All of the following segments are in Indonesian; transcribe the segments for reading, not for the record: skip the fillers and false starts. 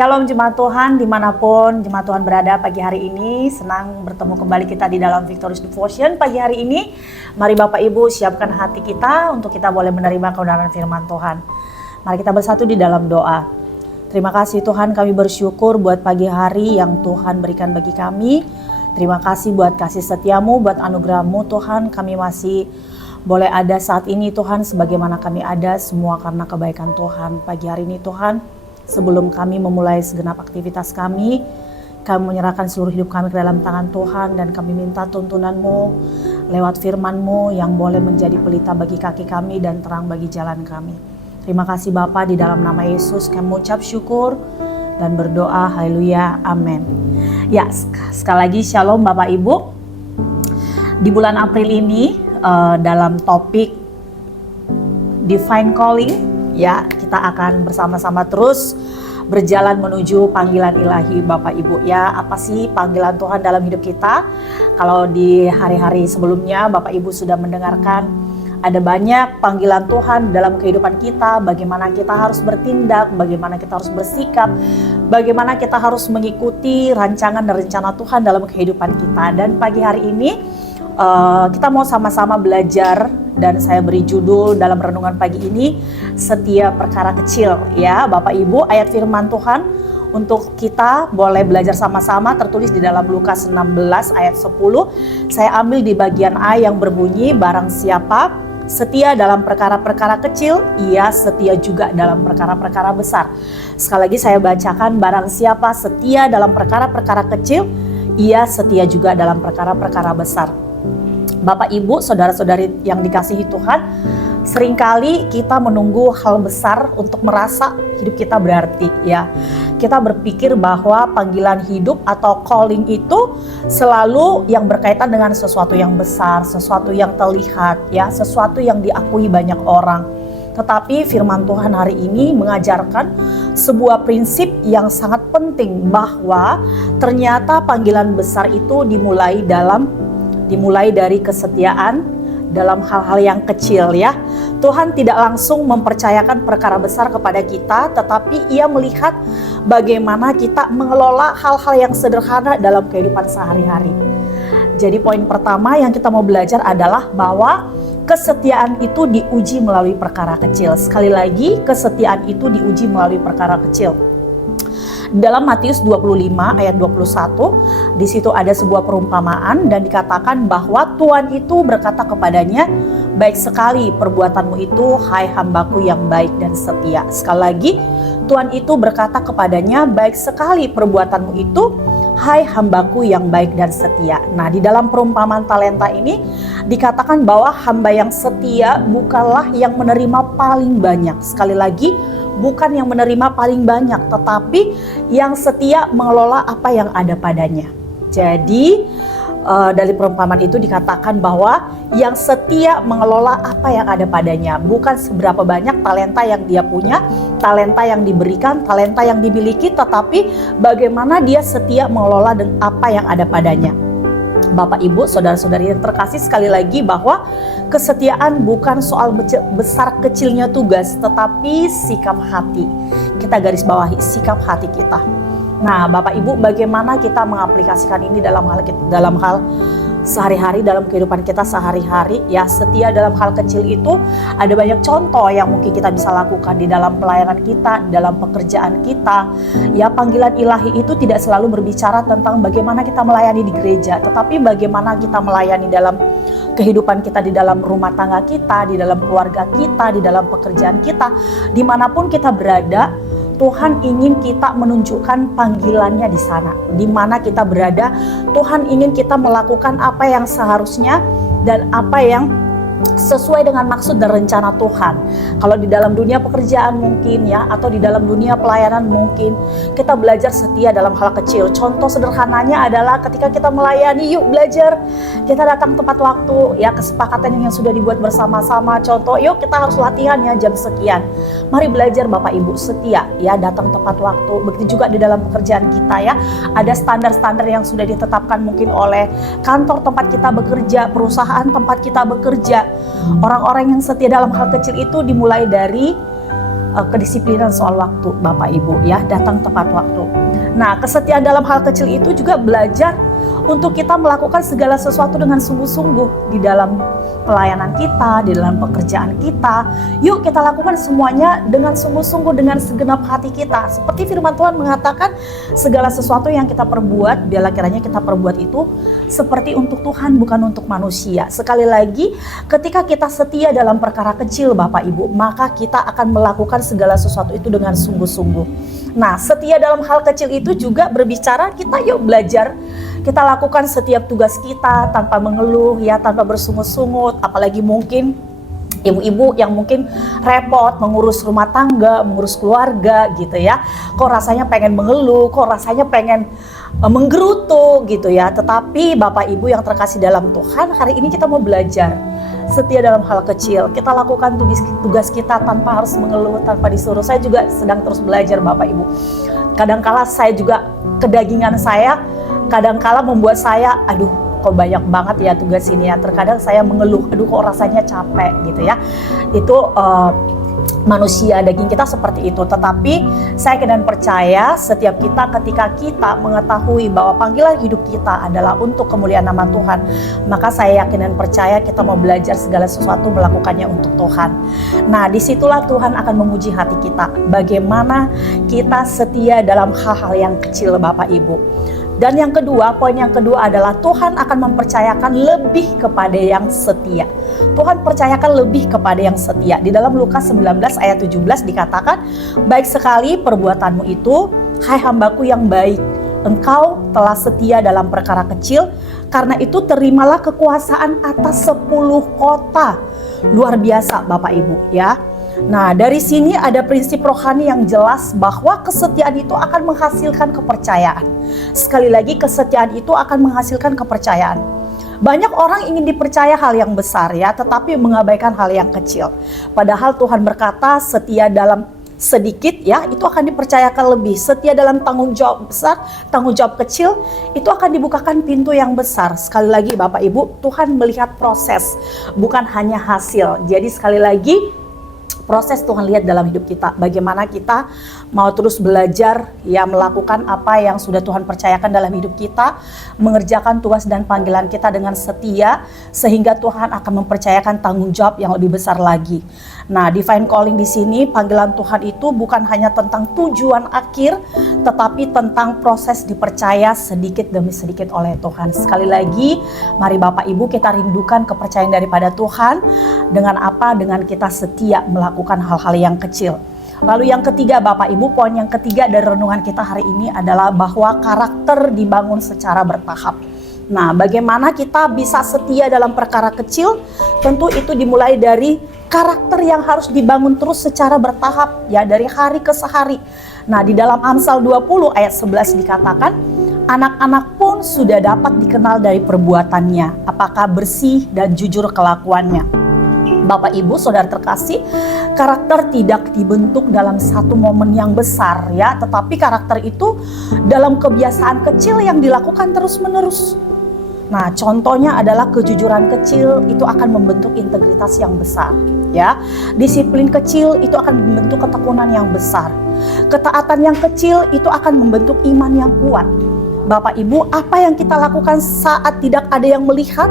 Shalom jemaat Tuhan, dimanapun jemaat Tuhan berada pagi hari ini. Senang bertemu kembali kita di dalam Victorious Devotion pagi hari ini. Mari Bapak Ibu siapkan hati kita untuk kita boleh menerima kebenaran firman Tuhan. Mari kita bersatu di dalam doa. Terima kasih Tuhan, kami bersyukur buat pagi hari yang Tuhan berikan bagi kami. Terima kasih buat kasih setiamu, buat anugerah-Mu Tuhan. Kami masih boleh ada saat ini Tuhan, sebagaimana kami ada semua karena kebaikan Tuhan. Pagi hari ini Tuhan, sebelum kami memulai segenap aktivitas kami menyerahkan seluruh hidup kami ke dalam tangan Tuhan, dan kami minta tuntunan-Mu lewat firman-Mu yang boleh menjadi pelita bagi kaki kami dan terang bagi jalan kami. Terima kasih Bapa, di dalam nama Yesus kami mengucap syukur dan berdoa, haleluya, amin. Ya, sekali lagi shalom Bapak Ibu. Di bulan April ini dalam topik Divine Calling, ya, kita akan bersama-sama terus berjalan menuju panggilan ilahi Bapak Ibu. Ya, apa sih panggilan Tuhan dalam hidup kita? Kalau di hari-hari sebelumnya Bapak Ibu sudah mendengarkan, ada banyak panggilan Tuhan dalam kehidupan kita. Bagaimana kita harus bertindak, bagaimana kita harus bersikap, bagaimana kita harus mengikuti rancangan dan rencana Tuhan dalam kehidupan kita. Dan pagi hari ini kita mau sama-sama belajar, dan saya beri judul dalam renungan pagi ini, setiap perkara kecil. Ya Bapak Ibu, ayat firman Tuhan untuk kita boleh belajar sama-sama tertulis di dalam Lukas 16 ayat 10. Saya ambil di bagian A yang berbunyi, barang siapa setia dalam perkara-perkara kecil, ia setia juga dalam perkara-perkara besar. Sekali lagi saya bacakan, barang siapa setia dalam perkara-perkara kecil, ia setia juga dalam perkara-perkara besar. Bapak Ibu, saudara-saudari yang dikasihi Tuhan, seringkali kita menunggu hal besar untuk merasa hidup kita berarti, ya. Kita berpikir bahwa panggilan hidup atau calling itu selalu yang berkaitan dengan sesuatu yang besar, sesuatu yang terlihat, ya, sesuatu yang diakui banyak orang. Tetapi firman Tuhan hari ini mengajarkan sebuah prinsip yang sangat penting, bahwa ternyata panggilan besar itu dimulai dari kesetiaan dalam hal-hal yang kecil, ya. Tuhan tidak langsung mempercayakan perkara besar kepada kita, tetapi Ia melihat bagaimana kita mengelola hal-hal yang sederhana dalam kehidupan sehari-hari. Jadi poin pertama yang kita mau belajar adalah bahwa kesetiaan itu diuji melalui perkara kecil. Sekali lagi, kesetiaan itu diuji melalui perkara kecil. Dalam Matius 25 ayat 21, di situ ada sebuah perumpamaan dan dikatakan bahwa Tuhan itu berkata kepadanya, baik sekali perbuatanmu itu, hai hambaku yang baik dan setia. Sekali lagi, Tuhan itu berkata kepadanya, baik sekali perbuatanmu itu, hai hambaku yang baik dan setia. Nah, di dalam perumpamaan talenta ini dikatakan bahwa hamba yang setia bukanlah yang menerima paling banyak. Sekali lagi, bukan yang menerima paling banyak, tetapi yang setia mengelola apa yang ada padanya. Jadi dari perumpamaan itu dikatakan bahwa yang setia mengelola apa yang ada padanya, bukan seberapa banyak talenta yang dia punya, talenta yang diberikan, talenta yang dimiliki, tetapi bagaimana dia setia mengelola dengan apa yang ada padanya. Bapak Ibu, saudara-saudari yang terkasih, sekali lagi bahwa kesetiaan bukan soal besar kecilnya tugas, tetapi sikap hati. Kita garis bawahi sikap hati kita. Nah, Bapak Ibu, bagaimana kita mengaplikasikan ini dalam hal sehari-hari, dalam kehidupan kita sehari-hari, ya. Setia dalam hal kecil itu ada banyak contoh yang mungkin kita bisa lakukan di dalam pelayanan kita, di dalam pekerjaan kita. Ya, panggilan ilahi itu tidak selalu berbicara tentang bagaimana kita melayani di gereja, tetapi bagaimana kita melayani dalam kehidupan kita, di dalam rumah tangga kita, di dalam keluarga kita, di dalam pekerjaan kita, dimanapun kita berada. Tuhan ingin kita menunjukkan panggilannya di sana. Di mana kita berada, Tuhan ingin kita melakukan apa yang seharusnya dan apa yang sesuai dengan maksud dan rencana Tuhan. Kalau di dalam dunia pekerjaan mungkin, ya, atau di dalam dunia pelayanan mungkin kita belajar setia dalam hal kecil. Contoh sederhananya adalah ketika kita melayani, yuk belajar, kita datang tepat waktu, ya, kesepakatan yang sudah dibuat bersama-sama. Contoh, yuk kita harus latihan ya jam sekian. Mari belajar Bapak Ibu setia, ya, datang tepat waktu. Begitu juga di dalam pekerjaan kita, ya, ada standar-standar yang sudah ditetapkan mungkin oleh kantor tempat kita bekerja, perusahaan tempat kita bekerja. Orang-orang yang setia dalam hal kecil itu dimulai dari kedisiplinan soal waktu Bapak Ibu ya, datang tepat waktu. Nah, kesetiaan dalam hal kecil itu juga belajar untuk kita melakukan segala sesuatu dengan sungguh-sungguh di dalam pelayanan kita, di dalam pekerjaan kita. Yuk kita lakukan semuanya dengan sungguh-sungguh, dengan segenap hati kita. Seperti firman Tuhan mengatakan, segala sesuatu yang kita perbuat, biarlah kiranya kita perbuat itu seperti untuk Tuhan, bukan untuk manusia. Sekali lagi, ketika kita setia dalam perkara kecil Bapak Ibu, maka kita akan melakukan segala sesuatu itu dengan sungguh-sungguh. Nah, setia dalam hal kecil itu juga berbicara kita yuk belajar. Kita lakukan setiap tugas kita tanpa mengeluh ya, tanpa bersungut-sungut. Apalagi mungkin ibu-ibu yang mungkin repot mengurus rumah tangga, mengurus keluarga gitu ya. Kok rasanya pengen mengeluh, kok rasanya pengen menggerutu gitu ya. Tetapi Bapak Ibu yang terkasih dalam Tuhan, hari ini kita mau belajar setia dalam hal kecil. Kita lakukan tugas kita tanpa harus mengeluh, tanpa disuruh. Saya juga sedang terus belajar Bapak Ibu. Kadangkala saya juga, kedagingan saya kadangkala membuat saya, aduh kok banyak banget ya tugas ini ya. Terkadang saya mengeluh, aduh kok rasanya capek gitu ya. Itu manusia, daging kita seperti itu. Tetapi saya yakin dan percaya setiap kita, ketika kita mengetahui bahwa panggilan hidup kita adalah untuk kemuliaan nama Tuhan, maka saya yakin dan percaya kita mau belajar segala sesuatu melakukannya untuk Tuhan. Nah, disitulah Tuhan akan menguji hati kita, bagaimana kita setia dalam hal-hal yang kecil Bapak Ibu. Dan yang kedua, poin yang kedua adalah Tuhan akan mempercayakan lebih kepada yang setia. Tuhan percayakan lebih kepada yang setia. Di dalam Lukas 19 ayat 17 dikatakan, baik sekali perbuatanmu itu, hai hambaku yang baik. Engkau telah setia dalam perkara kecil, karena itu terimalah kekuasaan atas 10 kota. Luar biasa Bapak Ibu ya. Nah, dari sini ada prinsip rohani yang jelas bahwa kesetiaan itu akan menghasilkan kepercayaan. Sekali lagi, kesetiaan itu akan menghasilkan kepercayaan. Banyak orang ingin dipercaya hal yang besar ya, tetapi mengabaikan hal yang kecil. Padahal Tuhan berkata setia dalam sedikit ya, itu akan dipercayakan lebih. Setia dalam tanggung jawab besar, tanggung jawab kecil, itu akan dibukakan pintu yang besar. Sekali lagi Bapak Ibu, Tuhan melihat proses, bukan hanya hasil. Jadi sekali lagi, proses Tuhan lihat dalam hidup kita, bagaimana kita mau terus belajar ya, melakukan apa yang sudah Tuhan percayakan dalam hidup kita, mengerjakan tugas dan panggilan kita dengan setia, sehingga Tuhan akan mempercayakan tanggung jawab yang lebih besar lagi. Nah, divine calling di sini, panggilan Tuhan itu bukan hanya tentang tujuan akhir, tetapi tentang proses dipercaya sedikit demi sedikit oleh Tuhan. Sekali lagi, mari Bapak Ibu kita rindukan kepercayaan daripada Tuhan. Dengan apa? Dengan kita setia melakukan hal-hal yang kecil. Lalu yang ketiga Bapak Ibu, poin yang ketiga dari renungan kita hari ini adalah bahwa karakter dibangun secara bertahap. Nah, bagaimana kita bisa setia dalam perkara kecil? Tentu itu dimulai dari karakter yang harus dibangun terus secara bertahap ya, dari hari ke hari. Nah, di dalam Amsal 20 ayat 11 dikatakan, anak-anak pun sudah dapat dikenal dari perbuatannya, apakah bersih dan jujur kelakuannya. Bapak Ibu Saudara terkasih, karakter tidak dibentuk dalam satu momen yang besar ya, tetapi karakter itu dalam kebiasaan kecil yang dilakukan terus-menerus. Nah, contohnya adalah kejujuran kecil itu akan membentuk integritas yang besar ya. Disiplin kecil itu akan membentuk ketekunan yang besar. Ketaatan yang kecil itu akan membentuk iman yang kuat. Bapak Ibu, apa yang kita lakukan saat tidak ada yang melihat,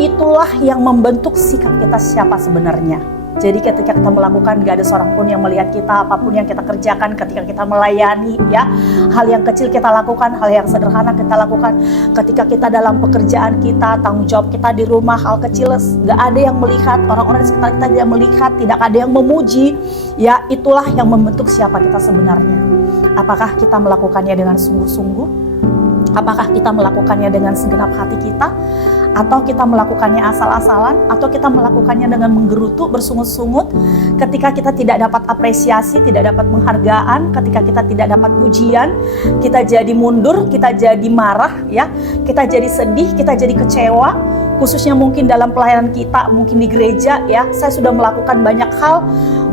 itulah yang membentuk sikap kita siapa sebenarnya. Jadi ketika kita melakukan, gak ada seorang pun yang melihat kita, apapun yang kita kerjakan, ketika kita melayani ya, hal yang kecil kita lakukan, hal yang sederhana kita lakukan, ketika kita dalam pekerjaan kita, tanggung jawab kita di rumah, hal kecil gak ada yang melihat, orang-orang di sekitar kita tidak melihat, tidak ada yang memuji ya, itulah yang membentuk siapa kita sebenarnya. Apakah kita melakukannya dengan sungguh-sungguh? Apakah kita melakukannya dengan segenap hati kita? Atau kita melakukannya asal-asalan? Atau kita melakukannya dengan menggerutu, bersungut-sungut? Ketika kita tidak dapat apresiasi, tidak dapat penghargaan, ketika kita tidak dapat pujian, kita jadi mundur, kita jadi marah, ya, kita jadi sedih, kita jadi kecewa. Khususnya mungkin dalam pelayanan kita, mungkin di gereja, ya, saya sudah melakukan banyak hal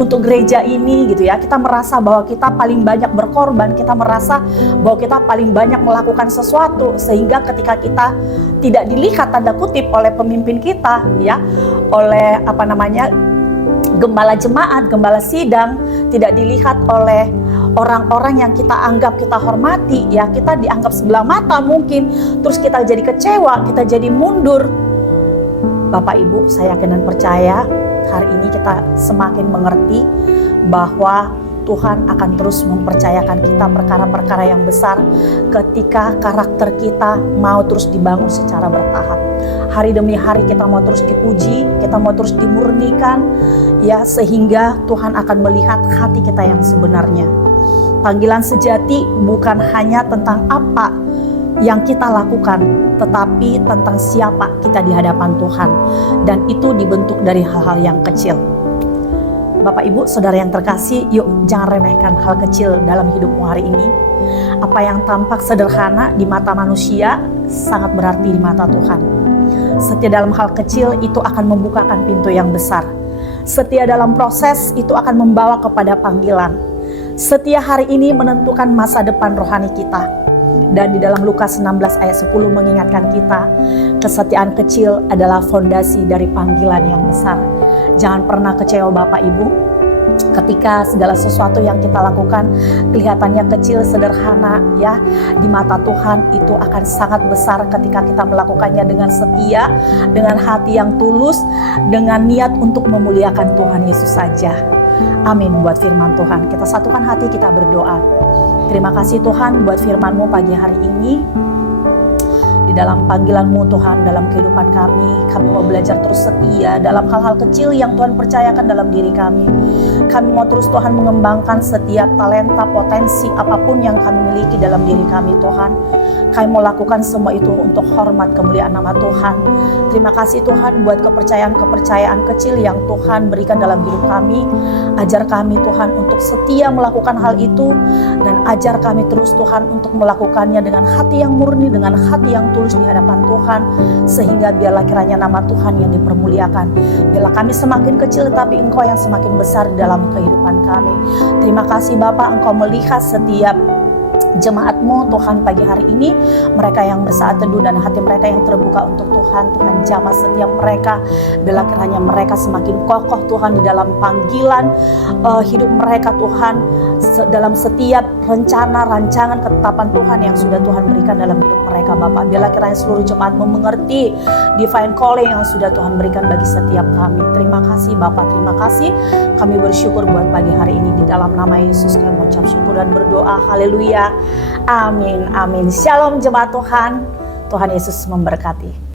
untuk gereja ini gitu ya, kita merasa bahwa kita paling banyak berkorban, kita merasa bahwa kita paling banyak melakukan sesuatu, sehingga ketika kita tidak dilihat tanda kutip oleh pemimpin kita ya, oleh Gembala jemaat, gembala sidang tidak dilihat oleh orang-orang yang kita anggap, kita hormati, ya kita dianggap sebelah mata mungkin, terus kita jadi kecewa, kita jadi mundur. Bapak Ibu, saya yakin dan percaya hari ini kita semakin mengerti bahwa Tuhan akan terus mempercayakan kita perkara-perkara yang besar ketika karakter kita mau terus dibangun secara bertahap. Hari demi hari kita mau terus dipuji, kita mau terus dimurnikan, ya, sehingga Tuhan akan melihat hati kita yang sebenarnya. Panggilan sejati bukan hanya tentang apa yang kita lakukan, tetapi tentang siapa kita di hadapan Tuhan. Dan itu dibentuk dari hal-hal yang kecil. Bapak Ibu, saudara yang terkasih, yuk jangan remehkan hal kecil dalam hidupmu hari ini. Apa yang tampak sederhana di mata manusia sangat berarti di mata Tuhan. Setia dalam hal kecil itu akan membukakan pintu yang besar. Setia dalam proses itu akan membawa kepada panggilan. Setia hari ini menentukan masa depan rohani kita. Dan di dalam Lukas 16 ayat 10 mengingatkan kita, kesetiaan kecil adalah fondasi dari panggilan yang besar. Jangan pernah kecewa Bapak Ibu, ketika segala sesuatu yang kita lakukan kelihatannya kecil, sederhana, ya, di mata Tuhan itu akan sangat besar ketika kita melakukannya dengan setia, dengan hati yang tulus, dengan niat untuk memuliakan Tuhan Yesus saja. Amin buat firman Tuhan. Kita satukan hati, kita berdoa. Terima kasih Tuhan buat firman-Mu pagi hari ini. Di dalam panggilan-Mu Tuhan, dalam kehidupan kami mau belajar terus setia dalam hal-hal kecil yang Tuhan percayakan dalam diri kami. Kami mau terus Tuhan mengembangkan setiap talenta, potensi apapun yang kami miliki dalam diri kami Tuhan. Kami mau lakukan semua itu untuk hormat kemuliaan nama Tuhan. Terima kasih Tuhan buat kepercayaan-kepercayaan kecil yang Tuhan berikan dalam hidup kami. Ajar kami Tuhan untuk setia melakukan hal itu, dan ajar kami terus Tuhan untuk melakukannya dengan hati yang murni, dengan hati yang tulus di hadapan Tuhan, sehingga biarlah kiranya nama Tuhan yang dipermuliakan. Biarlah kami semakin kecil tetapi Engkau yang semakin besar dalam kehidupan kami. Terima kasih Bapa, Engkau melihat setiap jemaat-Mu Tuhan pagi hari ini, mereka yang bersaat teduh dan hati mereka yang terbuka untuk Tuhan. Tuhan jamah setiap mereka, bila kiranya mereka semakin kokoh Tuhan di dalam panggilan hidup mereka Tuhan, dalam setiap rencana, rancangan, ketetapan Tuhan yang sudah Tuhan berikan dalam hidup mereka Bapak. Bila kiranya seluruh jemaat-Mu mengerti divine calling yang sudah Tuhan berikan bagi setiap kami. Terima kasih Bapak, terima kasih. Kami bersyukur buat pagi hari ini, di dalam nama Yesus kami mengucap syukur dan berdoa. Haleluya. Amin, amin. Shalom jemaat Tuhan. Tuhan Yesus memberkati.